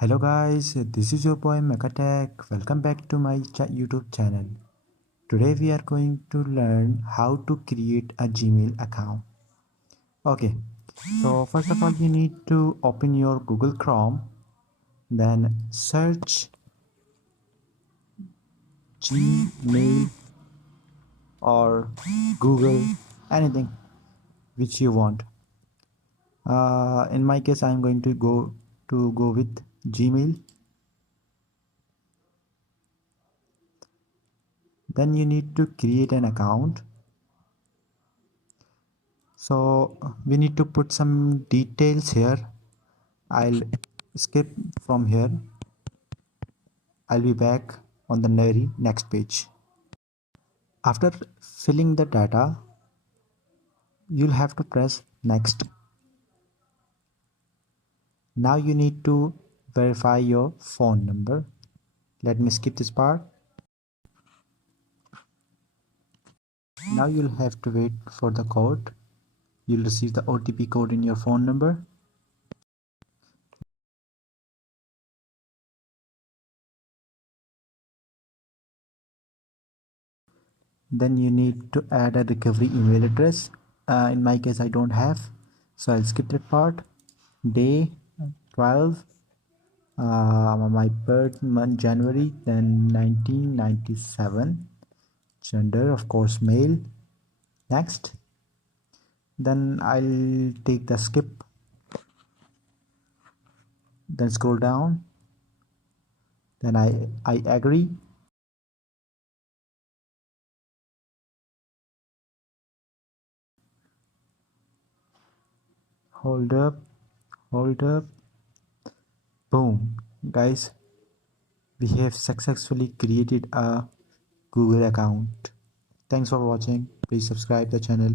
Hello guys, this is your boy Mechatech. Welcome back to my YouTube channel. Today we are going to learn how to create a Gmail account. Okay, so first of all you need to open your Google Chrome, then search Gmail or Google, anything which you want. In my case I'm going to go with Gmail. Then you need to create an account. So we need to put some details here. I'll skip from here. I'll be back on the very next page. After filling the data, you'll have to press next. Now you need to verify your phone number. Let me skip this part. Now you'll have to wait for the code. You'll receive the OTP code in your phone number. Then you need to add a recovery email address. In my case I don't have, so I'll skip that part. Day 12, my birth month January, then 1997. Gender of course male. Next. Then I'll take the skip, then scroll down, then I agree. Hold up, boom guys, we have successfully created a Google account. Thanks for watching. Please subscribe the channel.